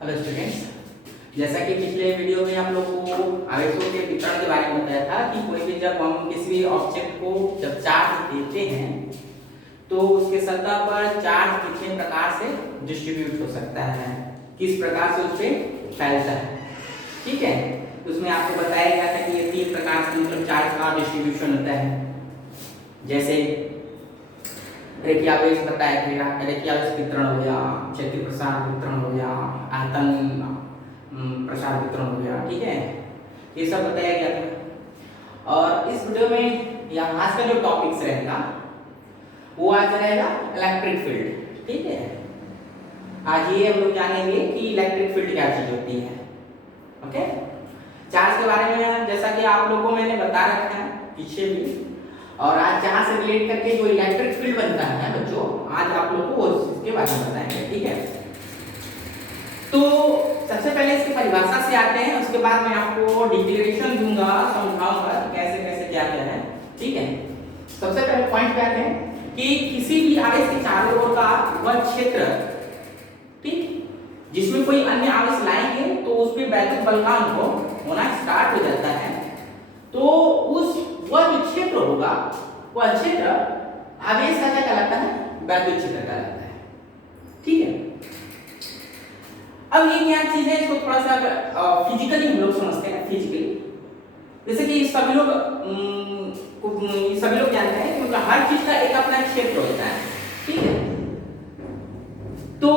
Hello students, जैसा कि पिछले वीडियो में आप लोगों को आवेशों के वितरण के बारे में बताया था कि कोई भी जब हम किसी भी ऑब्जेक्ट को जब चार्ज देते हैं तो उसके सतह पर चार्ज कितने प्रकार से डिस्ट्रीब्यूट हो सकता है, किस प्रकार से उस पर फैलता है। ठीक है, उसमें आपको बताया गया था कि ये 3 प्रकार से मतलब चार्ज का डिस्ट्रीब्यूशन होता है। जैसे रेखीयावेश बताया गया, रेखीयावेश वितरण हो गया, क्षेत्रीय प्रसार वितरण हो गया, आयतन प्रसार वितरण हो गया। ठीक है, ये सब बताया गया था। और इस वीडियो में या आज का जो टॉपिक्स रहेगा वो आज रहेगा इलेक्ट्रिक फील्ड। ठीक है, आज ये हम लोग जानेंगे कि इलेक्ट्रिक फील्ड क्या चीज होती है। ओके, चार्ज के बारे में जैसा कि आप लोगों को मैंने बता रखा है पीछे भी, और आज जहां से रिलेट करके जो इलेक्ट्रिक फील्ड बनता है बच्चों, आज आप लोगों को उसके बारे में बताएंगे। ठीक है, तो सबसे पहले इसकी परिभाषा से आते हैं, उसके बाद मैं आपको डिक्लेरेशन दूंगा, समझाऊंगा कैसे कैसे क्या क्या है। ठीक है, सबसे पहले पॉइंट पे आते हैं कि किसी भी आवेश के चारों ओर का वह क्षेत्र, ठीक, जिसमें कोई अन्य आवेश लाएंगे तो उस पे वैद्युत बल का अनुभव होना स्टार्ट हो जाता है। तो उस वह जो क्षेत्र होगा, वह क्षेत्र आवेश का क्या कहलाता है? वैद्युत क्षेत्र कहलाता है। ठीक है, अब ये क्या चीज है, इसको थोड़ा सा फिजिकली हम लोग समझते हैं। फिजिकली जैसे कि सभी लोग जानते हैं कि मतलब हर चीज का एक अपना क्षेत्र होता है। ठीक है, तो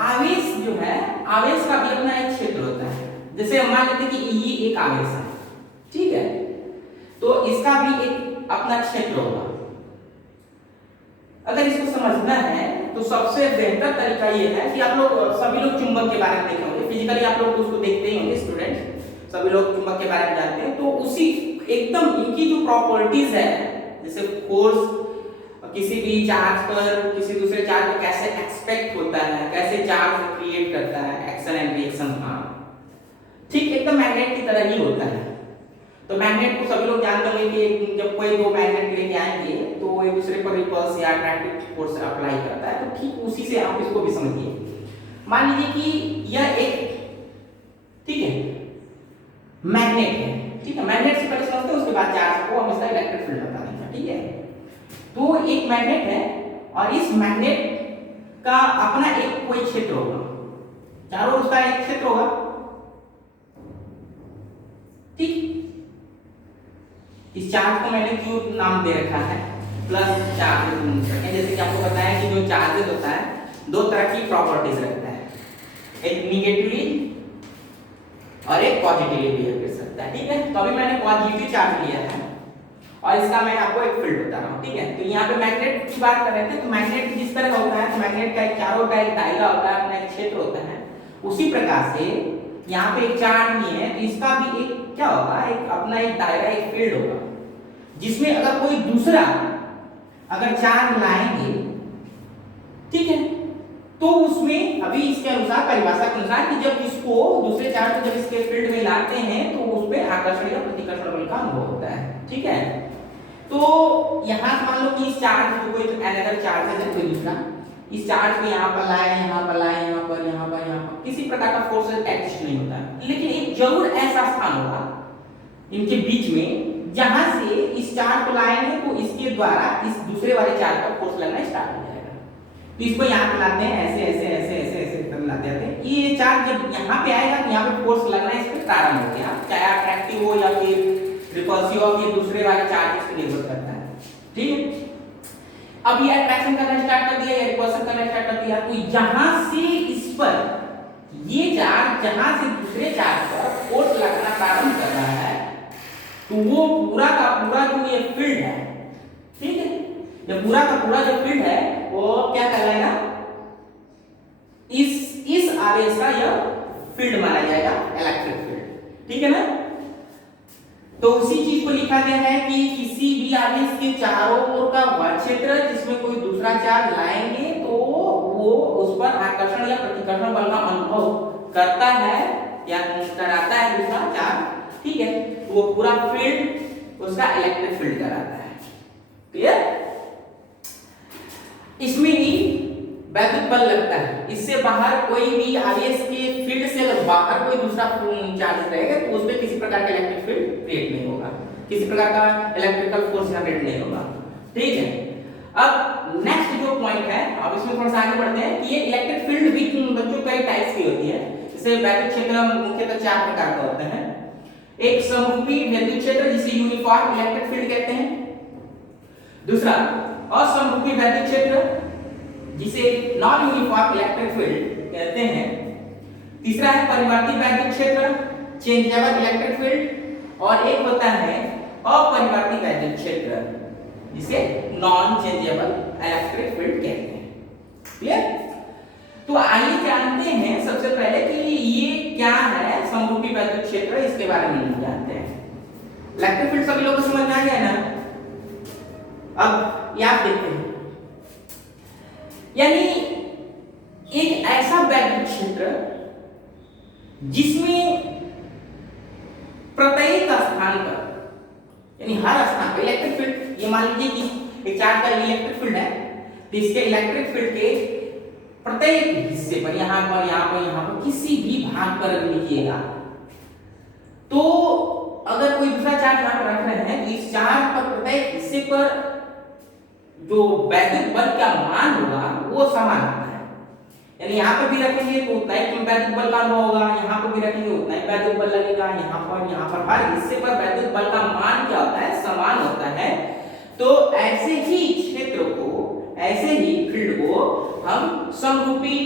आवेश जो है, आवेश का भी अपना एक क्षेत्र होता है। जैसे मान लेते हैं कि ये एक आवेश है, ठीक है, तो इसका भी एक अपना क्षेत्र होगा। अगर इसको समझना है तो सबसे बेहतर तरीका ये है कि आप लोग सभी लोग चुंबक के बारे में देखे होंगे, फिजिकली आप लोग उसको देखते ही होंगे स्टूडेंट, सभी लोग चुंबक के बारे में जानते हैं। तो उसी एकदम इनकी जो प्रॉपर्टीज है, जैसे फोर्स किसी भी चार्ज पर किसी दूसरे चार्ज पर कैसे एक्सपेक्ट होता है, कैसे चार्ज क्रिएट करता है, एक्शन एंड रिएक्शन, हाँ ठीक एकदम मैग्नेट की तरह ही होता है। तो मैग्नेट को सभी लोग जानते होंगे कि जब कोई दो मैग्नेट लेके आएंगे तो वो एक दूसरे पर रिपल्स या अट्रैक्टिव फोर्स अप्लाई करता है। तो ठीक उसी से आप इसको भी समझिए। मान लीजिए कि यह एक, ठीक है, मैग्नेट है। ठीक है, मैग्नेट से पहले समझते हैं, उसके बाद चार्ज को हम इसका इलेक्ट्रिक फील्ड बता देंगे। ठीक है, तो एक मैग्नेट है और इस मैग्नेट का अपना एक कोई क्षेत्र होगा, चारों ओर उसका एक क्षेत्र होगा। ठीक, इस चार्ज को मैंने क्यू नाम दे रखा है, प्लस चार्ज। जैसे कि आपको बताया कि जो चार्जेस होता है दो तरह की प्रॉपर्टीज रखता है, एक निगेटिवली और एक पॉजिटिवली बिहेव कर सकता है। ठीक है, तो अभी मैंने पॉजिटिव चार्ज लिया है और इसका मैं आपको एक फील्ड बता रहा हूँ। ठीक है, तो यहाँ पे मैग्नेट की बात कर रहे थे, तो मैग्नेट जिस तरह का होता है, तो मैग्नेट का एक चारों का एक दायरा होता है, अपना एक क्षेत्र होता है। उसी प्रकार से यहाँ पे एक चार्ज नहीं है, तो इसका भी एक क्या होगा, एक अपना एक दायरा, एक फील्ड होगा, जिसमें अगर कोई दूसरा अगर चार्ज लाएंगे, ठीक है, तो उसमें अभी इसके अनुसार, परिभाषा के अनुसार, कि जब इसको दूसरे चार्ज को जब इसके फील्ड में लाते हैं तो उस पे आकर्षण या प्रतिकर्षण बल का अनुभव होता है। ठीक है, तो यहां मान लो कि इस चार्ज को कोई अनदर चार्ज है, कोई दूसरा इस चार्ज को यहाँ पर लाए, यहाँ पर लाए, यहाँ पर, यहाँ पर, यहाँ पर, किसी प्रकार का फोर्स एक्जिस्ट नहीं होता है। लेकिन एक जरूर ऐसा स्थान होगा इनके बीच में जहां से इस चार्ज को लाएंगे तो इसके द्वारा इस दूसरे वाले चार्ज पर फोर्स लगना स्टार्ट हो जाएगा। तो इसको यहाँ पे लाते हैं, ऐसे ऐसे ऐसे ऐसे ऐसे एकदम लाते जाते हैं। ये चार्ज जब यहाँ पे आएगा तो यहाँ पे फोर्स लगना इस पे प्रारंभ हो गया, चाहे अट्रैक्टिव हो या फिर रिपल्सिव हो, ये दूसरे वाले चार्ज पे निर्भर करता है। ठीक है, अब ये अट्रैक्शन करना स्टार्ट कर दिया या रिपल्शन करना स्टार्ट कर दिया, तो यहां से इस पर ये चार्ज जहां से दूसरे चार्ज पर फोर्स लगना प्रारंभ कर रहा है, तो वो पूरा का पूरा जो ये फील्ड है, ठीक है, ये पूरा का पूरा जो फील्ड है वो क्या कहलाएगा, इस आवेश का यह फील्ड माना जाएगा, इलेक्ट्रिक फील्ड। ठीक है ना, तो उसी चीज को लिखा गया है कि किसी भी आवेश के चारों ओर का वह क्षेत्र जिसमें कोई दूसरा चार्ज लाएंगे तो वो उस पर आकर्षण या प्रतिकर्षण बल का अनुभव करता है या कराता है दूसरा चार्ज। ठीक है, तो वो पूरा फील्ड उसका इलेक्ट्रिक फील्ड कराता है। क्लियर? इसमें ही वैद्युत बल लगता है, इससे बाहर कोई भी आवेश के फील्ड से अगर बाहर कोई दूसरा चार्ज रहेगा तो उसमें किसी प्रकार का इलेक्ट्रिक फील्ड क्रिएट नहीं होगा, किसी प्रकार का इलेक्ट्रिकल फोर्स जनरेट नहीं होगा। ठीक है, अब नेक्स्ट जो पॉइंट है, अब इसमें थोड़ा सा आगे बढ़ते हैं कि ये इलेक्ट्रिक फील्ड भी बच्चों कई टाइप्स की होती है। जैसे वैद्युत क्षेत्र मुख्यतः 4 प्रकार का होते हैं। एक समरूपी वैद्युत क्षेत्र जिसे यूनिफॉर्म इलेक्ट्रिक फील्ड कहते हैं। दूसरा असमरूपी वैद्युत क्षेत्र जिसे नॉन यूनिफॉर्म इलेक्ट्रिक फील्ड कहते हैं। तीसरा है परिवर्ती वैद्युत क्षेत्र, चेंजेबल इलेक्ट्रिक फील्ड, और एक होता है अपरिवर्ती वैद्युत क्षेत्र जिसे नॉन चेंजेबल इलेक्ट्रिक फील्ड कहते हैं। क्लियर? तो आइए जानते हैं सबसे पहले कि ये क्या है समरूपी वैद्युत क्षेत्र, इसके बारे में जानते हैं। इलेक्ट्रिक फील्ड सभी लोगों को समझ में आ गया ना? अब ये आप देखते हैं, यानी एक ऐसा वैद्युत क्षेत्र जिसमें प्रत्येक स्थान पर, यानी हर स्थान पर इलेक्ट्रिक फील्ड, ये मान लीजिए कि एक चार्ज का इलेक्ट्रिक फील्ड है, तो इसके इलेक्ट्रिक फील्ड के प्रत्येक हिस्से पर, यहां पर, यहां पर, यहां पर, किसी भी भाग पर अगर लीजिएगा तो अगर कोई दूसरा चार्ज यहां पर रख रहे हैं तो इस चार्ज पर प्रत्येक हिस्से पर जो वैद्युत बल का मान होगा वो समान होता है। यानी यहाँ पर भी रखेंगे तो उतना ही वैद्युत बल का अनुभव होगा, यहाँ पर भी रखेंगे उतना ही वैद्युत बल लगेगा, यहाँ पर हर हिस्से पर वैद्युत बल का मान क्या होता है? समान होता है। तो ऐसे ही क्षेत्र को, ऐसे ही फील्ड को हम समरूपी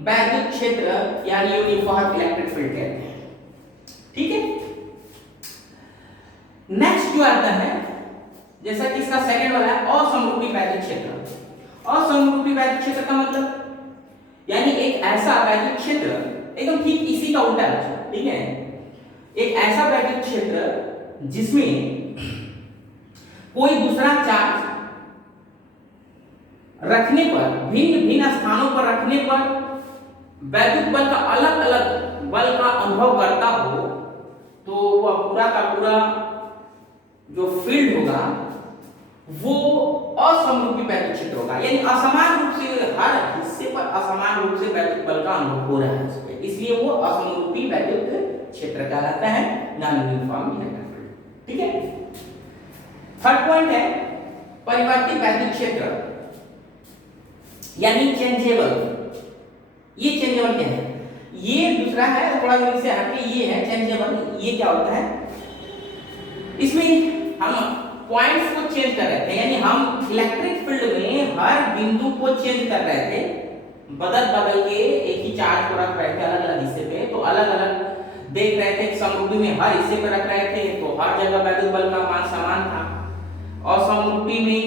वैद्युत क्षेत्र यानी यूनिफॉर्म इलेक्ट्रिक फील्ड कहते हैं। ठीक है, नेक्स्ट जो आता है, जैसा कि इसका सेकंड वाला है असमरूपी वैद्युत क्षेत्र। असमरूपी वैद्युत क्षेत्र का मतलब यानी एक ऐसा वैद्युत क्षेत्र, एकदम ठीक इसी का उल्टा है। ठीक है, एक ऐसा वैद्युत क्षेत्र जिसमें कोई दूसरा चार्ज रखने पर, भिन्न भिन्न स्थानों पर रखने पर वैद्युत बल का अलग अलग बल का अनुभव करता हो, तो वह पूरा का पूरा जो फील्ड होगा वो असमरूपी वैद्युत क्षेत्र होगा। यानी असमान रूप से हर हिस्से पर असमान रूप से वैद्युत बल का अनुभव हो रहा है उसपे, इसलिए वो असमरूपी वैद्युत क्षेत्र कहलाता है, नॉन यूनिफॉर्म इलेक्ट्रिक फील्ड। ठीक है, थर्ड पॉइंट है परिवर्ती वैद्युत क्षेत्र यानी चेंजेबल। ये चेंजेबल क्या है? ये दूसरा है, थोड़ा इनसे हटके ये है चेंजेबल। ये क्या होता है? इसमें हम पॉइंट्स को चेंज कर रहे थे, यानी हम इलेक्ट्रिक फील्ड में हर बिंदु को चेंज कर रहे थे, बदल बदल के एक ही चार्ज को रख रहे थे अलग अलग हिस्से पे, तो अलग अलग देख रहे थे। समरूपी में हर हिस्से पे रख रहे थे तो हर जगह वैद्युत बल का मान समान था, और समरूपी में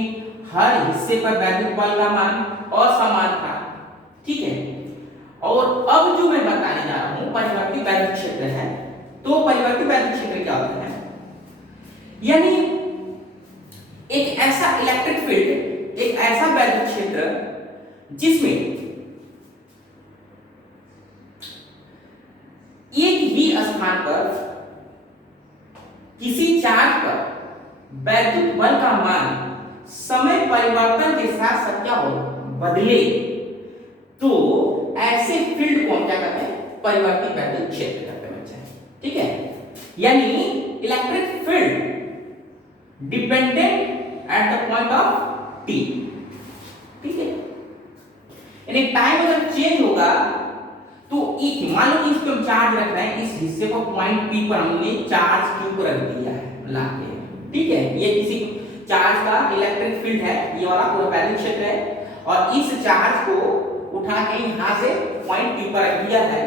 हर हिस्से पर वैद्युत बल का मान असमान था। ठीक है, और अब जो मैं बताने जा रहा हूं परिवर्ती वैद्युत क्षेत्र है। तो परिवर्ती वैद्युत क्षेत्र क्या होता है? यानी एक ऐसा इलेक्ट्रिक फील्ड, एक ऐसा वैद्युत क्षेत्र जिसमें एक ही स्थान पर किसी चार्ज पर वैद्युत बल का मान समय परिवर्तन के साथ साथ क्या हो बदले, तो ऐसे फील्ड को हम क्या कहते हैं? परिवर्ती वैद्युत क्षेत्र कहते हैं बच्चे। ठीक है, यानी electric field dependent at the point of T. ठीक है, यानी टाइम अगर चेंज होगा तो मान लो कि इस पे हम चार्ज रख रहे हैं, इस हिस्से को पॉइंट पी पर हमने चार्ज क्यू को रख दिया है लाके। ठीक है, ये किसी चार्ज का इलेक्ट्रिक फील्ड है, ये वाला पूरा वैद्युत क्षेत्र है, और इस चार्ज को उठा के यहां से पॉइंट पी पर रख दिया है।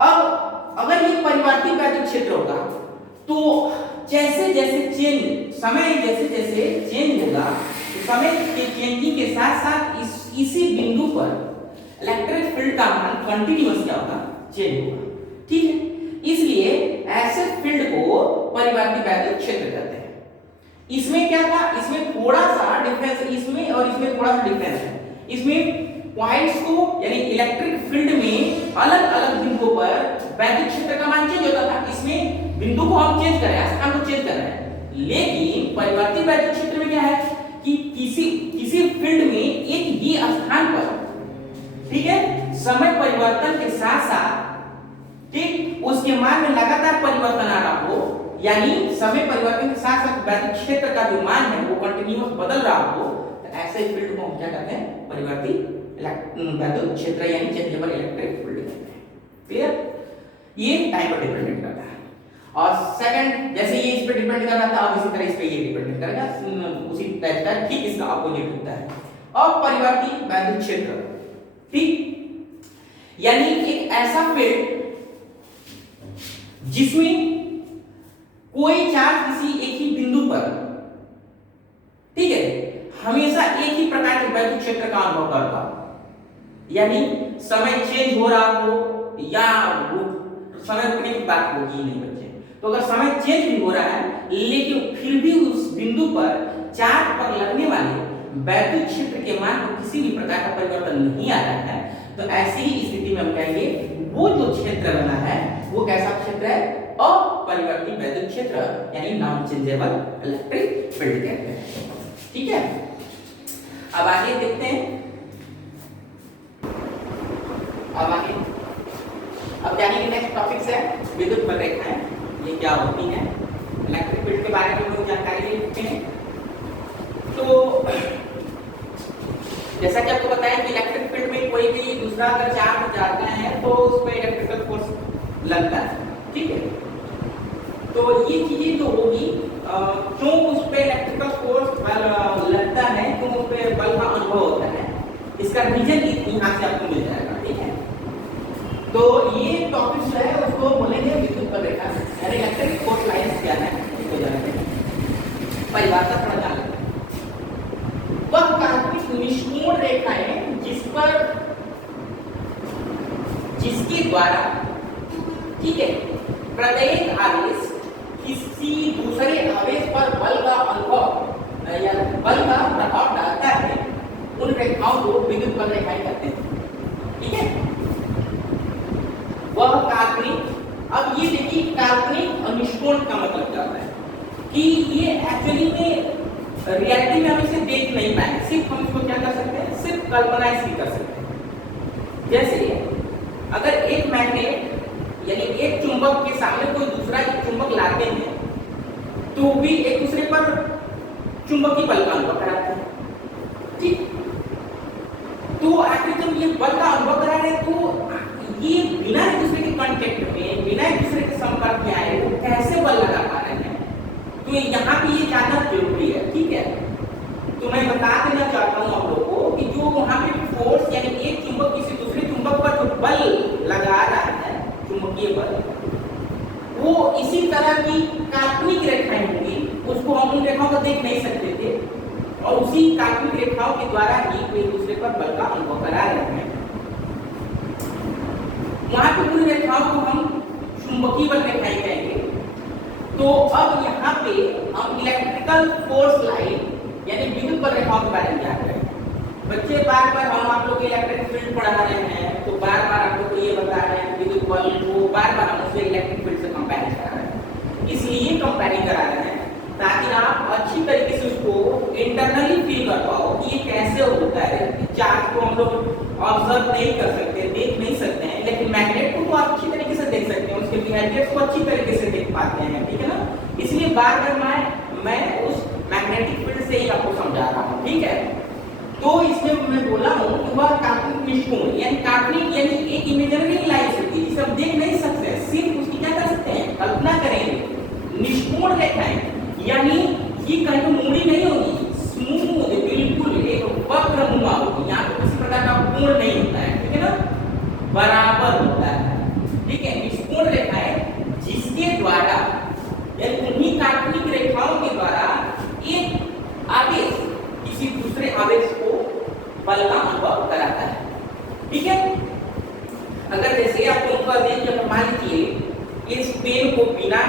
अब अगर ये परिवर्ती वैद्युत क्षेत्र होगा तो जैसे जैसे समय जैसे जैसे चेंज होगा, तो समय के चेंजिंग के साथ साथ इसी बिंदु पर इलेक्ट्रिक फील्ड का मान कंटीन्यूअस क्या होगा? चेंज होगा। ठीक है, इसलिए ऐसे फील्ड को परिवर्ती वैद्युत क्षेत्र कहते हैं। इसमें क्या था? इसमें थोड़ा सा डिफरेंस, इसमें और इसमें थोड़ा सा डिफरेंस है। इसमें पॉइंट्स को यानी इलेक्ट्रिक फील्ड में अलग अलग बिंदुओं पर वैद्युत क्षेत्र का मान चेंज होता था, इसमें बिंदु को हम चेंज कर रहे हैं, स्थान को चेंज कर रहे हैं। लेकिन परिवर्ती वैद्युत क्षेत्र में क्या है कि किसी किसी फील्ड में एक ही स्थान पर, ठीक है, समय परिवर्तन के साथ साथ, ठीक, उसके मान में लगातार परिवर्तन आ रहा हो, यानी समय परिवर्तन के साथ साथ वैद्युत क्षेत्र का जो मान है वो कंटिन्यूअस बदल रहा हो, तो ऐसे फील्ड को हम क्या कहते हैं? परिवर्ती वैद्युत क्षेत्र यानी चेंजेबल इलेक्ट्रिक फील्ड कहते हैं। क्लियर? ये टाइम पर डिपेंडेंट करता है। और सेकंड, जैसे ये इस पे डिपेंड कर रहा था, अब इसी तरह इस पे ये डिपेंड करेगा, उसी टाइप का, ठीक इसका अपोजिट होता है। अपरिवर्ती वैद्युत क्षेत्र, ठीक, यानी एक ऐसा फील्ड जिसमें कोई चार्ज किसी एक ही बिंदु पर, ठीक है, हमेशा एक ही प्रकार के वैद्युत क्षेत्र का अनुभव करता, यानी समय चेंज हो रहा हो या समय रुकने की बात होगी नहीं बच्चे, तो अगर समय चेंज भी हो रहा है लेकिन फिर भी उस बिंदु पर चार्ज पर लगने वाले वैद्युत क्षेत्र के मान में किसी भी प्रकार का परिवर्तन नहीं आ रहा है, तो ऐसी ही स्थिति में हम कहेंगे वो जो क्षेत्र बना है वो कैसा क्षेत्र है? अपरिवर्ती वैद्युत क्षेत्र, यानी नॉन चेंजेबल इलेक्ट्रिक फील्ड कहते हैं। ठीक है, अब आगे देखते हैं। अब जाने के नेक्स्ट टॉपिक है विद्युत बलरेखाएं। ये क्या होती हैं? इलेक्ट्रिक फील्ड के बारे में लोग जानकारी ले सकते हैं। तो जैसा कि आपको बताया कि इलेक्ट्रिक फील्ड में कोई भी दूसरा अगर चार्ज जाता है तो उस पर इलेक्ट्रिकल फोर्स लगता है। ठीक है, तो ये चीजें जो होगी, क्यों उस पे इलेक्ट्रिकल फोर्स लगता है, क्यों उस पे बल का अनुभव होता है, इसका रीजन यहाँ से आपको मिल जाएगा। ठीक है, तो ये टॉपिक जो है उसको बोलेंगे विद्युत बलरेखा, यानी इलेक्ट्रिक फोर्स लाइंस क्या है इसको जानते हैं, परिभाषा थोड़ा जान लेते हैं। वह काल्पनिक निष्कोण रेखाएं जिसके द्वारा, ठीक है, प्रत्येक आवेश किसी दूसरे आवेश पर बल का अनुभव या बल का प्रभाव डालता है, उन रेखाओं को विद्युत बलरेखाएं कहते हैं। ठीक है, वह काल्पनिक, अब ये देखिए काल्पनिक और निष्कोण का मतलब क्या होता है कि ये एक्चुअली में रियलिटी में हम इसे देख नहीं पाएंगे, सिर्फ हम इसको क्या कर सकते हैं, सिर्फ कल्पना इसकी कर सकते हैं। जैसे अगर एक मैग्नेट यानी एक चुंबक के सामने कोई दूसरा चुंबक लाते हैं तो भी एक दूसरे पर चुंबकीय बल का अनुभव कराते हैं। ठीक, तो आखिर जब ये बल का अनुभव करा रहे तो ये बिना एक दूसरे के कांटेक्ट में, बिना एक दूसरे के संपर्क में आए वो कैसे बल लगा पा रहे हैं, तो यहाँ पे ये जानना जरूरी है। ठीक है, तो मैं बता देना चाहता हूँ आप लोगों को कि जो वहाँ पे फोर्स यानी एक चुंबक किसी दूसरे चुंबक पर जो बल लगा रहा है, चुंबकीय बल, वो इसी तरह की काल्पनिक रेखाएं होंगी, उसको हम उन रेखाओं को देख नहीं सकते थे और उसी काल्पनिक रेखाओं के द्वारा ही एक दूसरे पर बल का अनुभव करा रहे हैं। वहां पे पूरी रेखाओं को हम चुंबकीय बल रेखाएं कहेंगे। तो अब यहाँ पे हम इलेक्ट्रिकल फोर्स लाइन यानी विद्युत बल रेखाओं के बारे में जान रहे हैं। बच्चे बार बार हम आप लोग इलेक्ट्रिक फील्ड पढ़ा रहे हैं, तो बार बार आप लोग को ये बता रहे हैं विद्युत बल को बार बार हम उसे इलेक्ट्रिक फील्ड से कंपेयर करा रहे हैं। इसलिए कंपेयरिंग करा रहे हैं ताकि आप अच्छी तरीके से उसको इंटरनली फील कर पाओ कि ये कैसे होता है। चार्ज को हम लोग ऑब्जर्व नहीं कर सकते, देख नहीं सकते हैं, लेकिन मैग्नेट को तो आप अच्छी तरीके से देख सकते हैं, उसके बिहेवियर्स को अच्छी तरीके से देख पाते हैं। ठीक है ना, इसलिए बार बार मैं उस मैग्नेटिक फील्ड से ही आपको समझा रहा हूँ। ठीक है, तो इसमें मैं बोला हूँ कि वह काल्पनिक निष्कोण यानी काल्पनिक यानी एक इमेजिनरी लाइन होती है जिसे हम देख नहीं सकते, सिर्फ उसकी क्या कर सकते हैं, कल्पना करेंगे। निष्कोण रेखाएं यानी ये कहीं मुड़ी नहीं होगी, स्मूथ बिल्कुल एक वक्रनुमा होगी, यहाँ पे किसी प्रकार का कोण नहीं होता है। ठीक है ना, बराबर होता है। ठीक है, निष्कोण रेखाएं जिसके द्वारा यानी उन्हीं काल्पनिक रेखाओं के द्वारा एक आवेश किसी दूसरे आवेश को बल का अनुभव कराता है। ठीक है, अगर जैसे आपको मान लीजिए इस पेन को बिना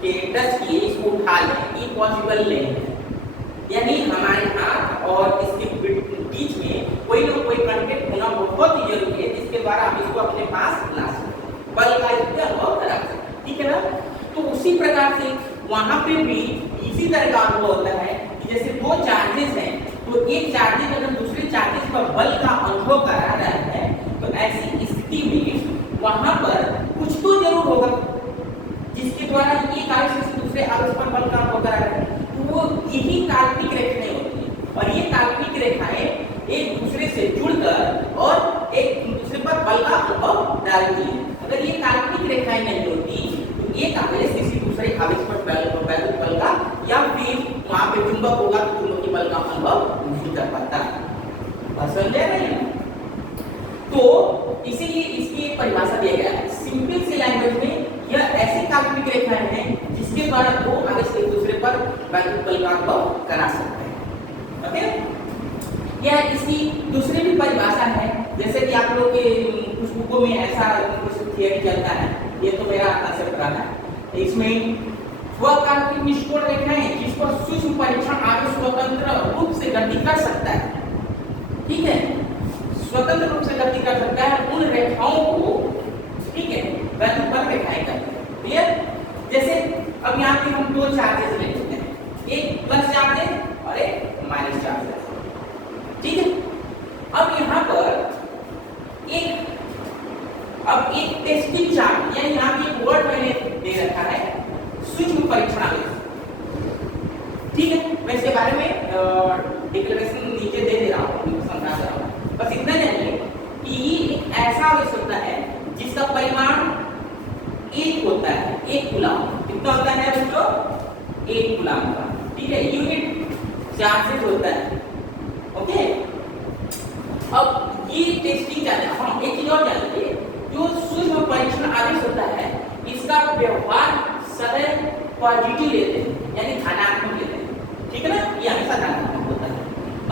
के टच किए इसको उठा लें, ये पॉसिबल नहीं है, यानी हमारे हाथ और इसके बीच में कोई ना कोई कांटेक्ट होना बहुत ही जरूरी है जिसके द्वारा हम इसको अपने पास ला सकते, बल का अनुभव करा सकते। ठीक है ना, तो उसी प्रकार से वहां पे भी इसी तरह का अनुभव होता है कि जैसे दो चार्जेस हैं तो एक चार्जेस अगर दूसरे चार्जेस पर बल का अनुभव करा रहा है तो ऐसी स्थिति में वहां पर कुछ तो जरूर होगा जिसके द्वारा एक आवेश से दूसरे आवेश पर बल का अनुभव करा रहा है। तो वो यही काल्पनिक रेखाएं होती है और ये काल्पनिक रेखाएं एक दूसरे से जुड़कर और एक दूसरे पर बल का अनुभव डालती है। अगर ये काल्पनिक रेखाएं नहीं होती तो एक आवेश किसी दूसरे आवेश पर वैद्युत बल का या फिर वहां पे चुंबक होगा तो चुंबकीय बल का अनुभव नहीं कर पाता। समझे नहीं? तो इसीलिए इसकी एक परिभाषा दिया गया है सिंपल सी लैंग्वेज में, यह ऐसी काल्पनिक रेखाएं हैं जिसके द्वारा दो आवेश एक दूसरे पर वैद्युत बल का अनुभव करा सकते हैं। ओके, यह इसकी दूसरी भी परिभाषा है, जैसे कि आप लोग के कुछ बुकों में ऐसा कुछ थियरी चलता है, ये तो मेरा कंसेप्ट रहा है। इसमें वह काल्पनिक निष्कोण रेखाएं जिस पर सूक्ष्म परीक्षण आवेश स्वतंत्र रूप से गति कर सकता है, ठीक है, स्वतंत्र रूप से गति कर सकता है, उन रेखाओं को, ठीक है, वैद्युत बल रेखाएं कहते हैं। क्लियर? जैसे अब यहाँ पे हम दो चार्जेस ले लेते हैं, एक प्लस चार्ज और एक माइनस चार्ज, ठीक है। अब यहाँ पर एक टेस्टिंग चार्ज, यानी यहाँ पे एक वर्ड मैंने दे रखा है सूक्ष्म परीक्षण आवेश, ठीक है। मैं इसके बारे में डिक्लेरेशन नीचे दे रहा हूँ, समझा रहा हूँ, बस इतना जानिए कि ये एक ऐसा आवेश होता है जिसका परिमाण एक होता है, एक कूलम। कितना होता है बच्चों? एक कूलम का, ठीक है, यूनिट चार्जेस होता है। ओके, अब ये टेस्टिंग चार्ज, हम एक चीज और जानते हैं, जो सूक्ष्म परीक्षण आवेश होता है इसका व्यवहार सदैव पॉजिटिव लेते हैं, यानी धनात्मक लेते हैं, ठीक है ना, ये हमेशा धनात्मक होता है।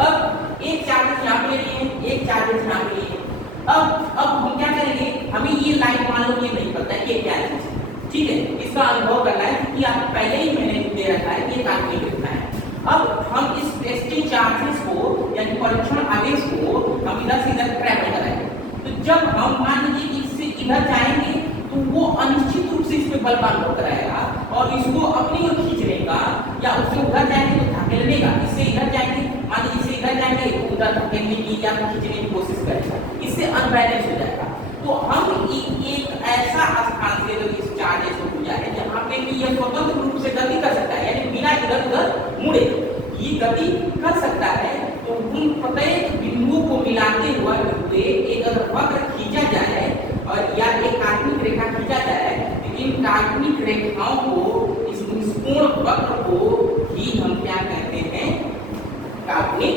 अब एक चार्ज यहाँ पे लिए, एक चार्ज यहाँ पे लिए, अब हम क्या करेंगे, हमें ये लाइन मान लो ये नहीं पता है कि क्या है, ठीक है, इसका अनुभव करना है क्योंकि आप पहले ही मैंने दे रखा है कि ये काल्पनिक रेखा है। अब हम इस टेस्टिंग चार्जेस को यानी परीक्षण आवेश को हम इधर से इधर ट्रैवल कराएंगे, तो जब हम मान लीजिए कि इससे इधर जाएंगे तो वो अनिश्चित रूप से इसमें बल का अनुभव कराएगा और इसको अपनी ओर खींचने का, या उससे उधर जाएंगे तो धकेलने का, इससे इधर जाएंगे, मान लीजिए इससे इधर जाएंगे तो उधर धकेलने की या खींचने की कोशिश करेगा, इससे अनबैलेंस हो जाएगा। तो हम एक ऐसा स्थान से इस चार्जेस को गुजारे जहाँ पे भी यह स्वतंत्र रूप से गति कर सकता है, यानी बिना इधर उधर मुड़े ये गति कर सकता है। तो उन प्रत्येक बिंदुओं को मिलाते हुए एक अगर वक्र खींचा जाए और या एक काल्पनिक रेखा खींचा जाए, तो इन काल्पनिक रेखाओं को, इस निष्कोण वक्र को ही हम क्या कहते हैं, काल्पनिक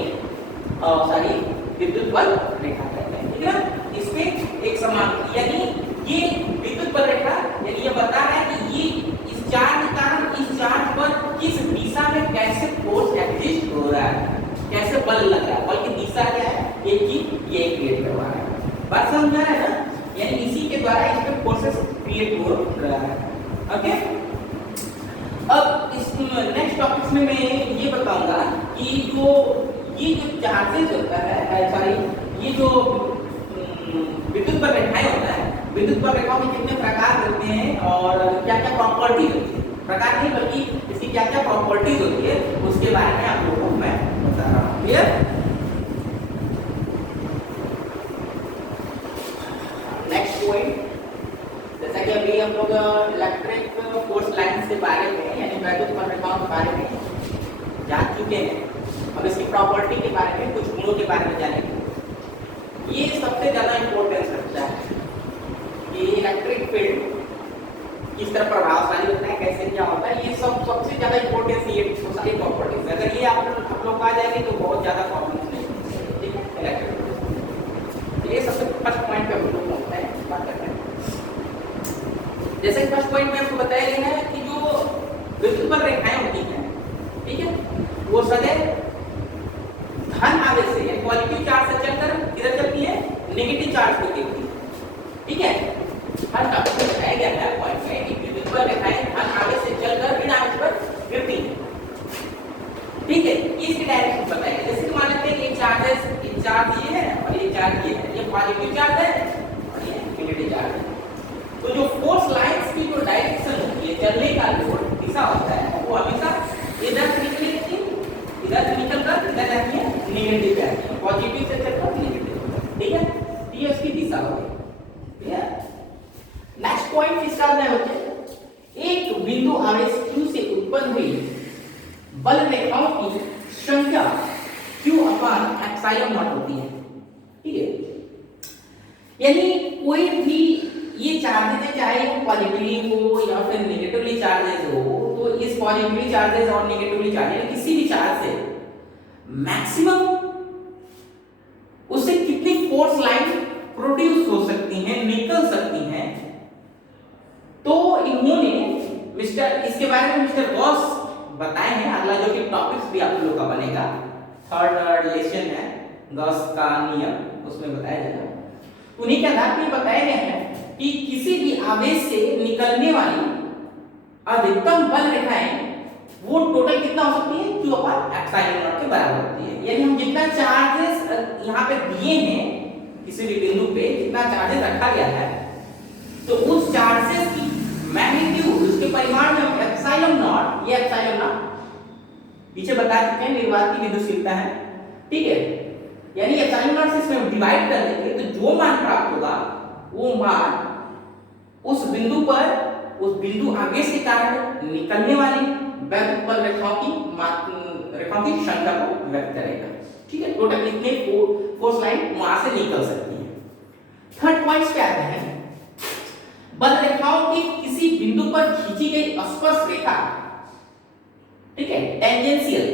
विद्युत बल रेखा कहते हैं, ठीक है ना। इसमें एक समान, यानी ये विद्युत बल रेखा, यानी ये बता रहा है कि ये इस चार्ज के कारण इस चार्ज पर किस दिशा में कैसे फोर्स एग्जिस्ट हो रहा है, कैसे बल लग रहा है, बल की दिशा क्या है, ये चीज ये क्रिएट करवा रहा है। बात समझ में आ रहा है ना, यानी इसी के द्वारा इसमें फोर्सेस क्रिएट हो रहा है। ओके, अब इस नेक्स्ट टॉपिक्स में मैं ये बताऊंगा कि ये जो चार्जेस होता है, सॉरी, ये जो विद्युत बल रेखाएं होता है, विद्युत बल रेखाओं के कितने प्रकार होते हैं और क्या क्या प्रॉपर्टी होती है, प्रकार नहीं बल्कि इसकी क्या क्या प्रॉपर्टीज होती है उसके बारे में आप लोगों को मैं बता रहा हूँ। क्लियर? नेक्स्ट पॉइंट, जैसा कि अभी हम लोग इलेक्ट्रिक फोर्स लाइंस के बारे में यानी वैद्युत बल रेखाओं के बारे में जान चुके हैं, अब इसकी प्रॉपर्टी के बारे में, कुछ गुणों के बारे में जानेंगे। ये सबसे ज्यादा इंपॉर्टेंस रखता है कि इलेक्ट्रिक फील्ड किस तरह प्रभावशाली होता है, कैसे क्या होता है, ये सब सबसे ज्यादा इंपॉर्टेंस ये सारी प्रॉपर्टीज, अगर ये आप लोग आ जाएंगे तो बहुत ज्यादा प्रॉब्लम्स नहीं, ठीक है। इलेक्ट्रिक, ये सबसे फर्स्ट पॉइंट पे हम लोग होता है बात करते हैं। जैसे फर्स्ट पॉइंट में आपको बताया गया है कि जो विद्युत बल रेखाएं होती हैं, ठीक है, वो सदैव धन आवेश से यानी पॉजिटिव चार्ज से चलकर किधर चलती है, नेगेटिव चार्ज को देती है, ठीक है। हर टॉपिक में बताया गया है पॉइंट में कि विद्युत बल रेखाएं धन आवेश से चलकर ऋण आवेश पर गिरती हैं, ठीक है। इसकी डायरेक्शन बताएंगे, जैसे मान लेते हैं कि चार्ज ये है और ये चार्ज ये है, ये पॉजिटिव चार्ज है और ये नेगेटिव चार्ज है। तो जो फोर्स लाइंस की जो डायरेक्शन होती है, चलने का जो दिशा होता है, वो हमेशा इधर से निकलेगी, इधर पॉइंट किसका आता है बच्चे, एक बिंदु आवेश q से उत्पन्न हुई बल रेखाओं की संख्या q/ε0 होती है। ठीक है, यानी कोई भी ये चार्जेज है, चाहे वो पॉजिटिवली हो या फिर नेगेटिवली चार्जेज हो, तो इस पॉजिटिवली चार्जेज और नेगेटिवली चार्जेज किसी भी चार्ज से मैक्सिमम उससे कितनी फोर्स लाइन प्रोड्यूस हो सकती हैं, निकल सकती हैं। तो इन्होंने इसके बारे में मिस्टर गॉस बताए हैं। अगला जो कि टॉपिक्स भी आप लोगों का बनेगा, थर्ड लेसन है गॉस का नियम, उसमें बताया जाएगा। उन्हीं के आधार पर बताया गया है कि किसी भी आवेश से निकलने वाली अधिकतम बल रेखाएं वो टोटल कितना हो सकती है, q/ε0 के बराबर होती है। यानी हम जितना चार्जेस यहाँ पे दिए हैं किसी भी बिंदु पे, जितना चार्जेस रखा गया है, तो उस चार्जेस की मैग्नीट्यूड, उसके परिमाण में ε0, ये ε0 पीछे बता चुके हैं निर्वात की विद्युतशीलता है। ठीक है, यानी ε0 से इसमें डिवाइड कर देंगे तो जो मान प्राप्त होगा वो मान उस बिंदु पर, उस बिंदु आवेश के कारण निकलने वाली वैद्युत बल रेखाओं की संख्या को व्यक्त करेगा। ठीक है, टोटल कितने फोर्स लाइन वहां से निकल सकती है। थर्ड पॉइंट पे आते हैं, बल रेखाओं की किसी बिंदु पर खींची गई स्पर्श रेखा, ठीक है, टेंजेंशियल,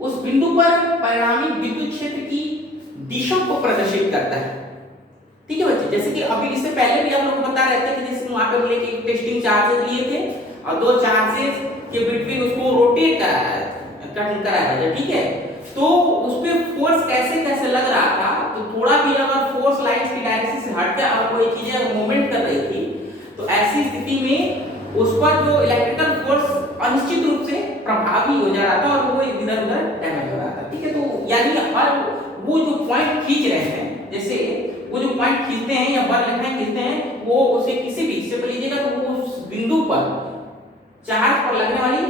उस बिंदु पर परिणामी विद्युत क्षेत्र की दिशा को प्रदर्शित करता है। ठीक है बच्चे, जैसे कि अभी इससे पहले भी हम लोग बता रहे थे कि जैसे वहां पे बोले कि टेस्टिंग चार्जेस लिए थे और दो चार्जेस के बिटवीन उसको रोटेट कराया था। ठीक है, तो उस पे फोर्स कैसे कैसे लग रहा था, तो थोड़ा भी अगर फोर्स लाइंस की डायरेक्शन से हटकर और कोई चीजें अगर मूवमेंट कर रही थी, तो ऐसी स्थिति में उस पर जो इलेक्ट्रिकल फोर्स अनिश्चित रूप से प्रभावी हो जा रहा था और वो इधर उधर डैमेज हो रहा था। ठीक है, तो यानी हर वो जो पॉइंट खींच रहे हैं, जैसे वो जो पॉइंट खींचते हैं या बल रेखाएं खींचते हैं, वो उसे किसी भी हिस्से पर लीजिएगा तो वो उस बिंदु पर चार्ज पर लगने वाली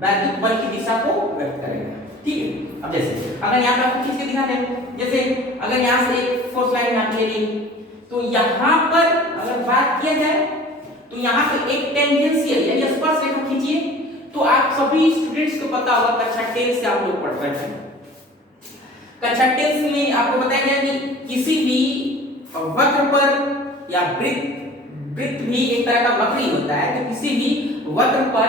वैद्युत बल की दिशा को व्यक्त करेगा। ठीक है, अब जैसे अगर यहाँ पे आपको खींच के दिखा दें, जैसे अगर यहाँ से एक फोर्स लाइन यहाँ ले ली, तो यहाँ पर अगर बात किया जाए तो यहाँ पे एक टेंजेंशियल यानी स्पर्श रेखा खींचिए, तो आप सभी स्टूडेंट्स को पता होगा, कक्षा 10 से आप लोग पढ़ रहे हैं, कक्षा 10 में आपको बताया गया कि किसी भी वक्र पर या वृत्त भी एक तरह का वक्र ही होता है, तो किसी भी वक्र पर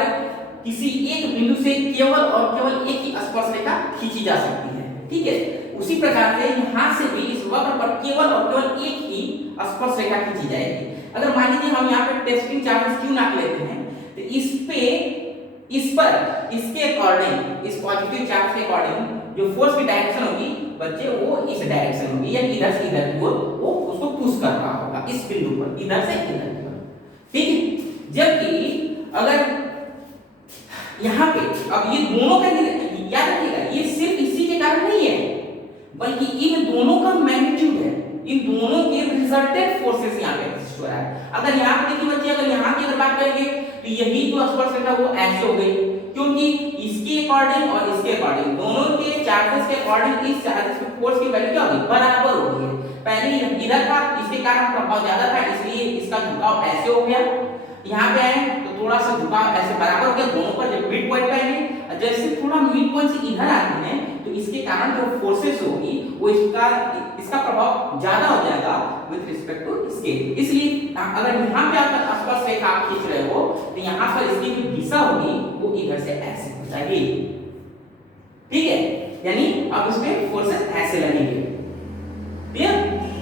किसी एक बिंदु से केवल और केवल एक ही स्पर्श रेखा खींची जा सकती है। ठीक है, उसी प्रकार से यहाँ से भी इस वक्र पर केवल और केवल एक ही स्पर्श रेखा खींची जाएगी। अगर मान लीजिए हम यहाँ पे टेस्टिंग चार्जेस क्यों नाप लेते हैं, तो इस पर इसके अकॉर्डिंग, इस पॉजिटिव चार्ज के अकॉर्डिंग जो फोर्स की डायरेक्शन होगी बच्चे, वो इस डायरेक्शन होगी, या इधर से इधर की ओर वो उसको पुश कर रहा होगा इस बिंदु पर, इधर से इधर की ओर। ठीक है, जबकि अगर यहाँ पे अब ये दोनों का याद रखिएगा, ये सिर्फ इसी के कारण नहीं है, बल्कि इन दोनों का मैग्नीट्यूड है, इन दोनों के रिजल्टेंट फोर्सेस यहाँ पे एग्जिस्ट हो रहा है। अगर यहाँ पे देखिए बच्चे, अगर यहाँ की अगर बात करेंगे तो यही जो स्पर्श रेखा वो ऐसे हो गई, क्योंकि इसके अकॉर्डिंग और इसके अकॉर्डिंग दोनों के चार्जेस के अकॉर्डिंग इस चार्जेस की फोर्स की वैल्यू क्या होगी, बराबर होगी है। पहले इधर का इसके कारण प्रभाव ज्यादा था, इसलिए इसका झुकाव ऐसे हो गया, यहाँ पे आए तो थोड़ा सा झुकाव ऐसे बराबर हो गया दोनों पर, जब मिड पॉइंट पे आएंगे, जैसे थोड़ा मिड पॉइंट से इधर आते हैं तो इसके कारण जो फोर्सेस होगी वो इसका प्रभाव ज्यादा हो जाएगा विद रिस्पेक्ट टू इसके। इसलिए अगर यहाँ पे आप स्पर्श रेखा आप खींच रहे हो तो यहाँ पर इसकी जो दिशा होगी वो इधर से ऐसे हो जाएगी। ठीक है, यानी अब इसमें फोर्सेस ऐसे लगेंगे। क्लियर?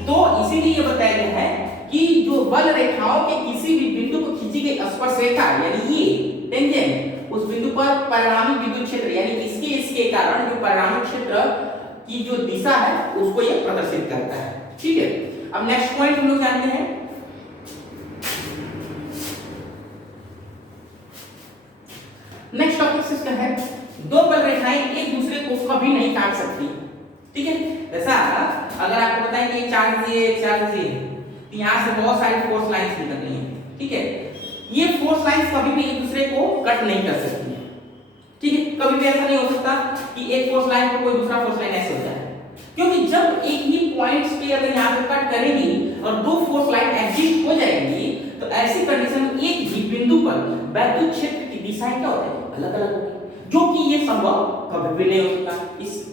तो इसीलिए ये बताया गया है कि जो बल रेखाओं के किसी भी बिंदु को खींची गई स्पर्श रेखा यानी ये टेंजेंट, उस बिंदु पर परिणामी विद्युत क्षेत्र यानी इसके कारण जो परिणामी क्षेत्र की जो दिशा है उसको ये प्रदर्शित करता है। ठीक है, अब नेक्स्ट पॉइंट हम लोग जानते हैं, नेक्स्ट टॉपिक इसका है दो बल रेखाएं एक दूसरे को कभी नहीं काट सकती। ठीक है, जैसा अगर आपको बताएं कि चार्ज ये यहाँ से बहुत सारी फोर्स लाइंस निकल रही हैं। ठीक है, ये फोर्स लाइंस कभी भी एक दूसरे को कट नहीं कर सकती है। ठीक है, कभी भी ऐसा नहीं हो सकता कि एक फोर्स लाइन को कोई दूसरा फोर्स लाइन ऐसे हो जाए, क्योंकि जब एक ही पॉइंट्स पे अगर यहाँ पे कट करेगी और दो फोर्स लाइन एग्जिस्ट हो जाएंगी तो ऐसी पर वैद्युत क्षेत्र की दिशाएं क्या होती है, अलग अलग होती है, जो कि ये संभव कभी भी नहीं हो सकता।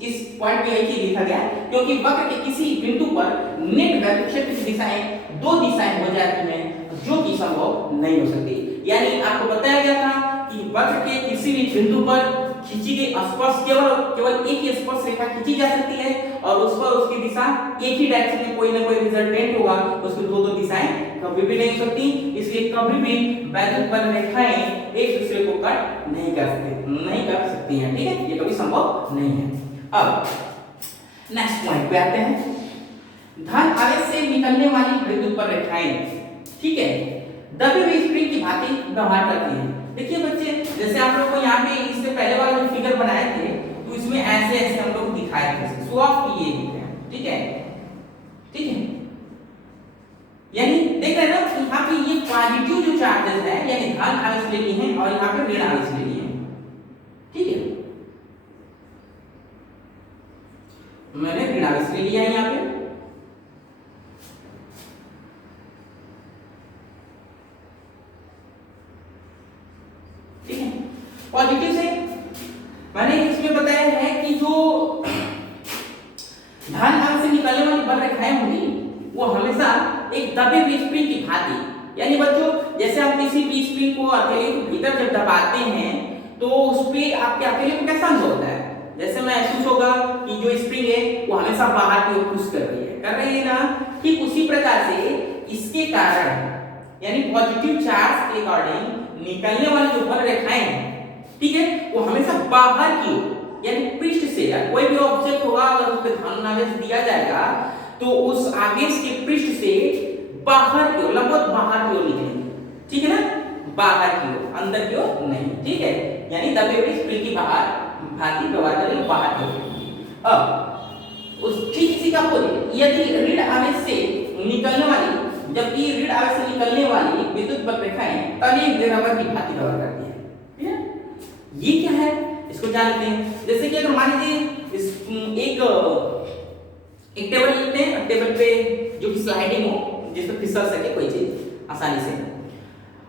इस पॉइंट पे यही चीज लिखा गया है, क्योंकि वक्र के किसी बिंदु पर नेट वैद्युत क्षेत्र की दिशाएं दो दिशाएं हो जाती हैं, जो कि संभव नहीं हो सकती। यानी आपको बताया गया था कि वक्र के किसी भी बिंदु पर खींची गई स्पर्श केवल एक ही स्पर्श रेखा खींची जा सकती है, और उस पर उसकी दिशा एक ही डायरेक्शन में कोई ना कोई रिजल्टेंट होगा, उसकी दो दो दिशाएं कभी भी नहीं हो सकती। इसलिए कभी भी वैद्युत बल रेखाएं एक दूसरे को कट नहीं कर सकती हैं, ठीक है, ये कभी संभव नहीं है। अब नेक्स्ट पॉइंट पे आते हैं, धन आवेश से निकलने वाली विद्युत बल रेखाएं, ठीक है, दबी हुई स्प्रिंग की भांति व्यवहार करती हैं। देखिए बच्चे, जैसे आप लोग को यहाँ पे इससे पहले वाला जो फिगर बनाए थे, तो इसमें ऐसे ऐसे हम लोग दिखाए थे, शो ऑफ किए हैं, ठीक है, ठीक है, यानी देख रहे हैं ना, यहाँ पे ये पॉजिटिव जो चार्जेस है, यानी धन आवेश ले लिए हैं, और यहाँ पे ऋण आवेश ले लिए हैं, ठीक है, मैंने ऋण आवेश ले लिया है यहाँ पे, ठीक है। पॉजिटिव से मैंने इसमें बताया है कि जो धन आवेश से निकलने वाली बल रेखाएं होंगी, वो हमेशा एक दबे हुए स्प्रिंग की भांति, यानी बच्चों जैसे आप किसी भी स्प्रिंग को अकेले के भीतर जब दबाते हैं, तो उस पे आपके अकेले को कैसा अनुभव होता है, जैसे महसूस होगा कि जो स्प्रिंग है वो हमेशा बाहर की ओर पुश कर रही है ना, ठीक उसी प्रकार से इसके कारण, यानी पॉजिटिव चार्ज के अकॉर्डिंग निकलने वाली जो बल रेखाएं हैं, ठीक है, वो हमेशा बाहर की ओर, यानी पृष्ठ से, या कोई भी ऑब्जेक्ट होगा अगर उस पे धन आवेश दिया जाएगा, तो उस आवेश के पृष्ठ से बाहर की ओर, लगभग बाहर की ओर निकलेंगे, ठीक है ना, बाहर की ओर, अंदर की ओर नहीं, ठीक है, यानी दबे हुए स्प्रिंग की बाहर भांति व्यवहार करेंगे, बाहर की ओर। अब उस ठीक इसी का अपोजिट, यदि ऋण आवेश से निकलने वाली, जबकि ऋण आवेश से निकलने वाली विद्युत बल रेखाएं तने रबर की भांति व्यवहार करती है, ठीक है, ये क्या है इसको जानते हैं। जैसे कि अगर मान लीजिए एक टेबल लेते हैं, टेबल पे जो कि स्लाइडिंग हो, जिस पे फिसल सके कोई चीज आसानी से,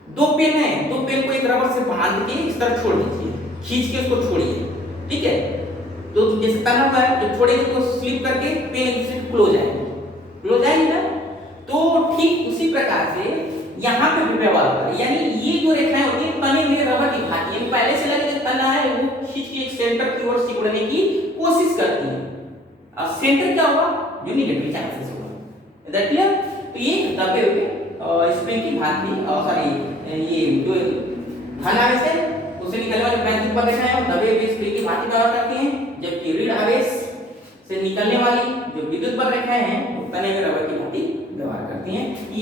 दो पेन है, दो पेन को एक रबर से बांध के इस तरह छोड़ दीजिए, खींच के उसको छोड़िए, ठीक है, तो जैसे तना पर जब छोड़ेंगे तो स्लिप करके पेन एक दूसरे को क्लोज आएगी ना, तो ठीक उसी प्रकार से यहाँ पे भी व्यवहार होता है, यानी ये जो रेखाएं होती है तने हुए रबर की भांति, यानी पहले से लगे जो तना है वो खींच के एक सेंटर की ओर सिकुड़ने की कोशिश करती है, और सेंटर क्या होगा, जो निगेटिव चार्ज से होगा, दैट क्लियर। तो ये दबे हुए स्प्रिंग की भांति, सॉरी ये जो धन आवेश है उससे निकलने वाले वैद्युत बल रेखाएं और दबे हुए स्प्रिंग की भांति व्यवहार करती हैं, जबकि ऋण आवेश से निकलने वाली जो विद्युत बल रेखाएं हैं वो तने हुए रबर की भांति व्यवहार करती हैं।